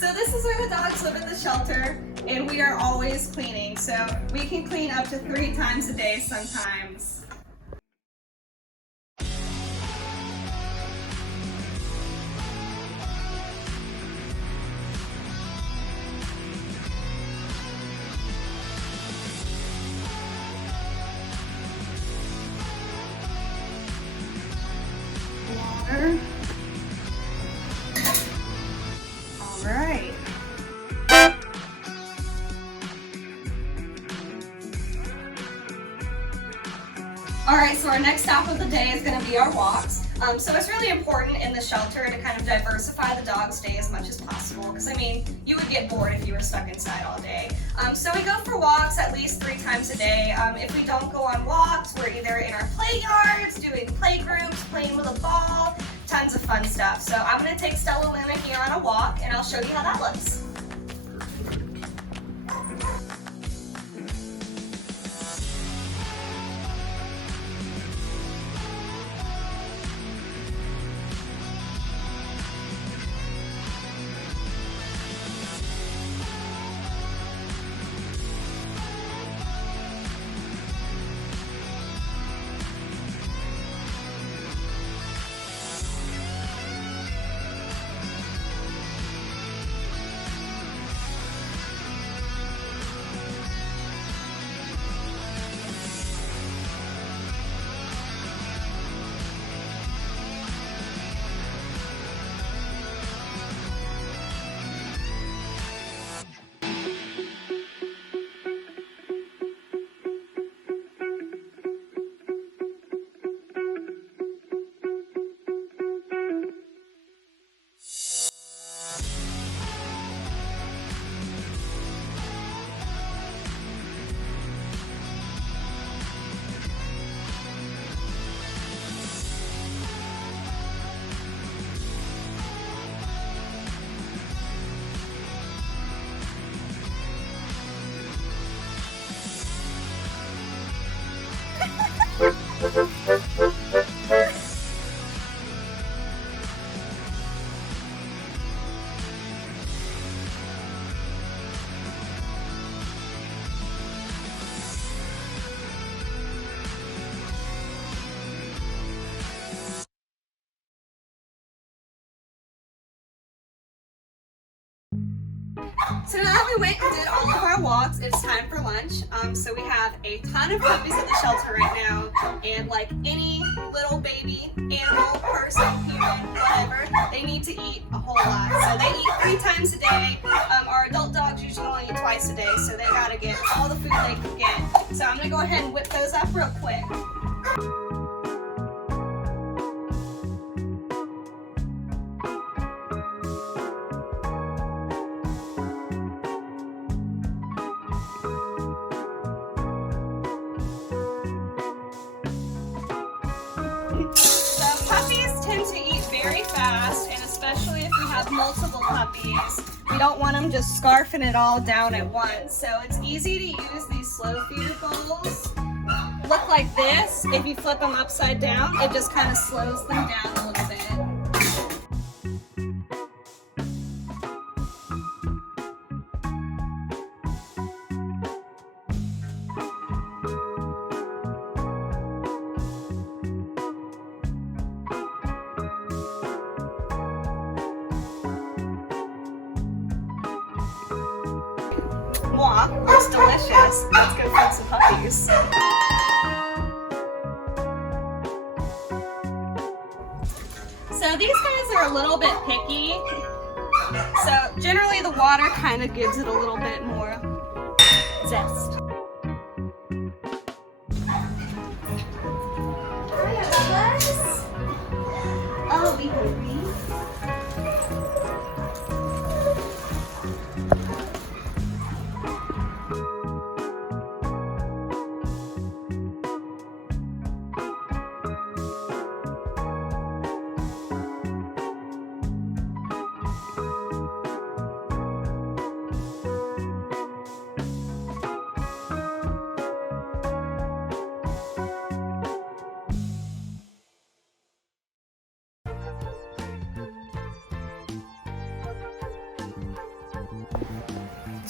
So this is where the dogs live in the shelter, and we are always cleaning. So we can clean up to 3 times a day sometimes. Water. All right. All right, so our next stop of the day is going to be our walks. So it's really important in the shelter to kind of diversify the dog's day as much as possible, because I mean, you would get bored if you were stuck inside all day. So we go for walks at least 3 times a day. If we don't go on walks, we're either in our play yards, doing play groups, playing with a ball, tons of fun stuff. So I'm going to take Stella Luna here on a walk, and I'll show you how that looks. So now that we went and did all of our walks, it's time for lunch. So we have a ton of puppies at the shelter right now, and like any little baby, animal, person, human, whatever, they need to eat a whole lot. So they eat 3 times a day. Our adult dogs usually only eat twice a day, so they gotta get all the food they can get. So I'm gonna go ahead and whip those up real quick. So puppies tend to eat very fast, and especially if we have multiple puppies, we don't want them just scarfing it all down at once. So it's easy to use these slow feeder bowls. Look like this. If you flip them upside down, it just kind of slows them down a little bit. Mwah, it's delicious. Let's go feed some puppies. So these guys are a little bit picky. So generally the water kind of gives it a little bit more zest. Oh, we hungry?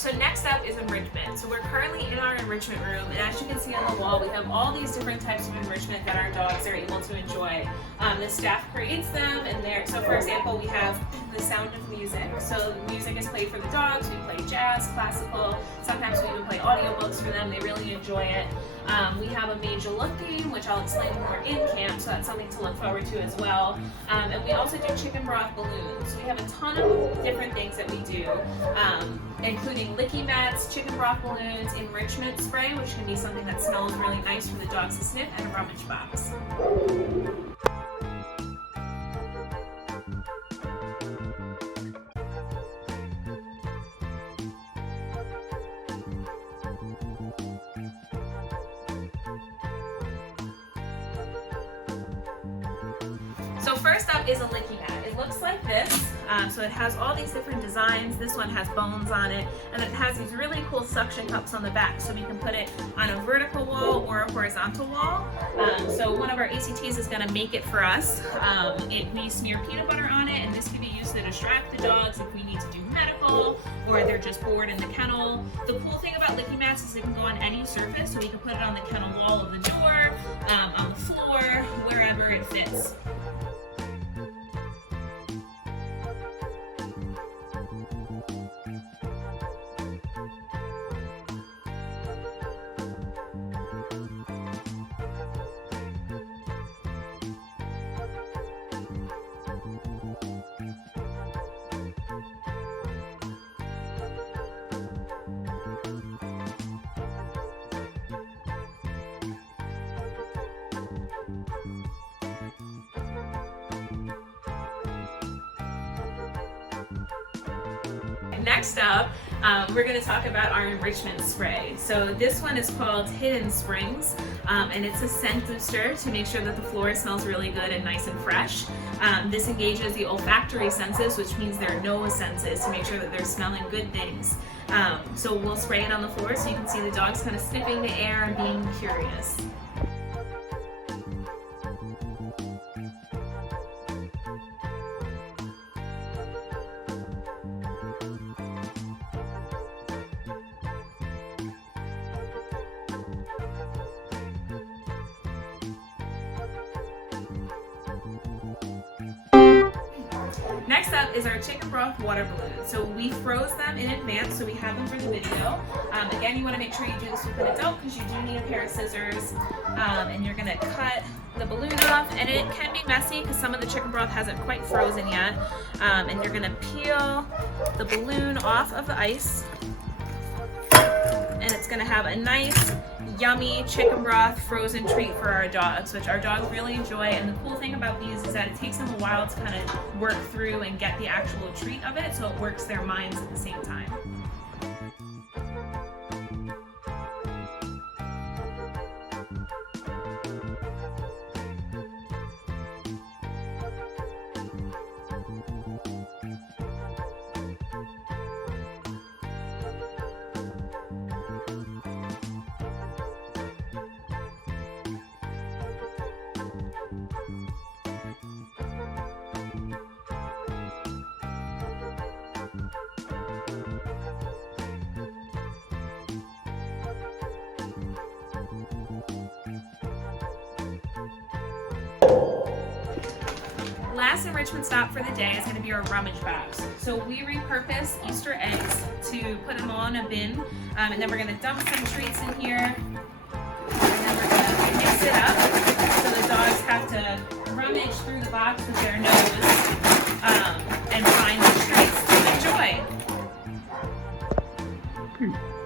So next up is enrichment. So we're currently in our enrichment room, and as you can see on the wall, we have all these different types of enrichment that our dogs are able to enjoy. The staff creates them, and so for example, we have the sound of music. So music is played for the dogs. We play jazz, classical. Sometimes we even play audiobooks for them. They really enjoy it. We have a major look game, which I'll explain more in camp, so that's something to look forward to as well. And we also do chicken broth balloons. So we have a ton of different things that we do, including licky mats, chicken broth balloons, enrichment spray, which can be something that smells really nice for the dogs to sniff, and a rummage box. So first up is a licky mat. It looks like this. So it has all these different designs. This one has bones on it, and it has these really cool suction cups on the back, so we can put it on a vertical wall or a horizontal wall. So one of our ACTs is going to make it for us. We smear peanut butter on it, and this can be used to distract the dogs if we need to do medical or they're just bored in the kennel. The cool thing about licky mats is it can go on any surface, so we can put it on the kennel wall of the door, on the floor, wherever it fits. Next up, we're going to talk about our enrichment spray. So this one is called Hidden Springs, and it's a scent booster to make sure that the floor smells really good and nice and fresh. This engages the olfactory senses, which means their nose senses, to make sure that they're smelling good things. So we'll spray it on the floor so you can see the dogs kind of sniffing the air and being curious. Next up is our chicken broth water balloons. So we froze them in advance, so we have them for the video. Again, you want to make sure you do this with an adult because you do need a pair of scissors. And you're going to cut the balloon off, and it can be messy because some of the chicken broth hasn't quite frozen yet. And you're going to peel the balloon off of the ice, and it's going to have a nice yummy chicken broth frozen treat for our dogs, which our dogs really enjoy. And the cool thing about these is that it takes them a while to kind of work through and get the actual treat of it, so it works their minds at the same time. Last enrichment stop for the day is going to be our rummage box. So we repurpose Easter eggs to put them all in a bin, and then we're going to dump some treats in here, and then we're going to mix it up so the dogs have to rummage through the box with their nose and find the treats to enjoy.